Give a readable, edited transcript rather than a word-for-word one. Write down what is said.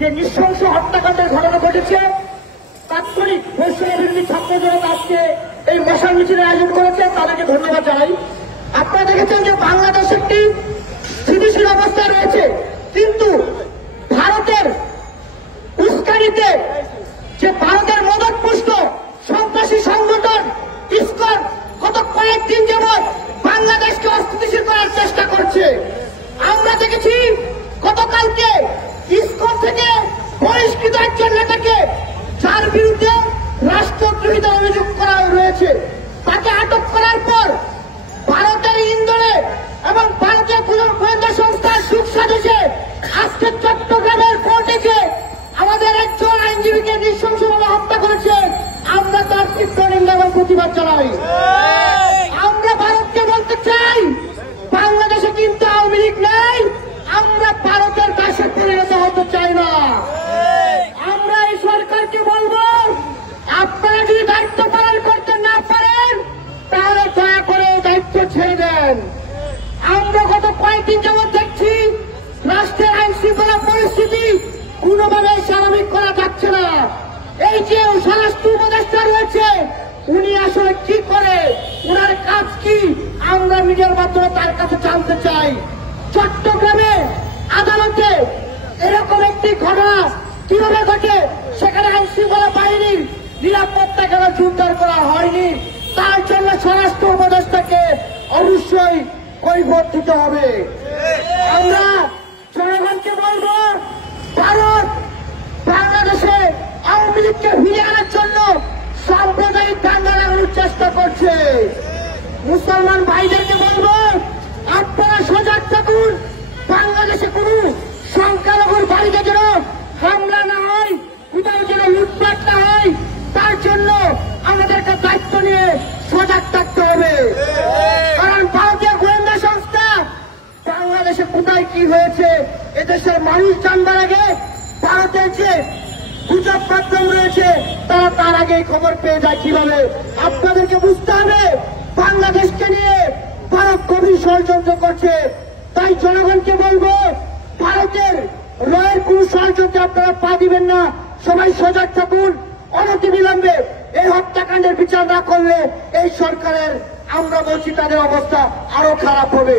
যে নৃশংস হত্যাকাণ্ডের ঘটনা ঘটেছে, তাৎক্ষণিক বৈষম্য বিরোধী ছাত্র জনতা আজকে এই মশাল মিছিলের আয়োজন করেছে, তাদেরকে ধন্যবাদ জানাই। আপনারা দেখেছেন যে বাংলাদেশ একটি স্থিতিশীল অবস্থায় রয়েছে, কিন্তু ভারতের উস্কানিতে যে ভারতের মদতপুষ্ট সন্ত্রাসী সংগঠন ইসকন গত কয়েকদিন যাবৎ বাংলাদেশকে অস্থিতিশীল করার চেষ্টা করছে। আমরা দেখেছি গতকালকে ইসকন থেকে বহিষ্কৃত একজন নেতাকে, যার বিরুদ্ধে রাষ্ট্রদ্রোহিতার অভিযোগ করা রয়েছে, তাকে আটক করার পর ভারতের ইন্ধনে এবং ভারতের গোয়েন্দা সংস্থার সুসাদেশে আজকে চট্টগ্রামের কোর্টে যে আমাদের একজন আইনজীবীকে নৃশংসভাবে হত্যা করেছে, আমরা তার তীব্র নিন্দা এবং প্রতিবাদ জানাই। আমরা ভারতকে বলতে চাই, বাংলাদেশে কিন্তু আওয়ামী লীগ নেই, আমরা ভারতের দাসে পরিণত হতে চাই না। আমরা এই সরকারকে বলবো, আপনারা যদি দায়িত্ব পালন করতে না পারেন তাহলে দয়া করে দায়িত্ব ছেড়ে দেন। আমরা গত কয়েকদিন যাবৎ দেখছি রাষ্ট্রের আইন শৃঙ্খলা পরিস্থিতি কোনোভাবে স্বাভাবিক করা যাচ্ছে না। এই যে স্বরাষ্ট্র উপদেষ্টা রয়েছে, উনি আসলে কি করে, উনার কাজ কি, আমরা মিডিয়ার মাধ্যমে তার কাছে জানতে চাই। চট্টগ্রামে আদালতে এরকম একটি ঘটনা কিভাবে ঘটে, সেখানে আইন শৃঙ্খলা বাহিনীর নিরাপত্তা কেন জোরদার করা হয়নি, তার জন্য স্বরাষ্ট্র উপদেষ্টাকে অবশ্যই কৈফিয়ত দিতে হবে। আমরা জনগণকে বলব, ভারত বাংলাদেশে আওয়ামী লীগকে ফিরিয়ে আনার জন্য সাম্প্রদায়িক দাঙ্গা লাগানোর চেষ্টা করছে। মুসলমান ভাইদেরকে বলব, আপনারা সজাগ থাকুন, বাংলাদেশে কোন সংখ্যালঘুর বাড়িতে যেন হামলা না হয়, কোথাও যেন লুটপাট না হয়, তার জন্য আমাদেরকে দায়িত্ব নিয়ে সজাগ থাকতে হবে। কারণ ভারতীয় গোয়েন্দা সংস্থা বাংলাদেশে কোথায় কি হয়েছে এদেশের মানুষ জানবার আগে ভারতের যে গুজব মাধ্যম রয়েছে তারা তার আগে খবর পেয়ে যায়। কিভাবে আপনাদেরকে বুঝতে হবে, বাংলাদেশকে নিয়ে ভারত গভীর ষড়যন্ত্র করছে। তাই জনগণকে বলবো, ভারতের রয়ের কোন ষড়যন্ত্রে আপনারা পা দিবেন না, সবাই সজাগ থাকুন। অনতিবিলম্বে এই হত্যাকাণ্ডের বিচার না করলে এই সরকারের, আমরা বলছি, তাদের অবস্থা আরো খারাপ হবে।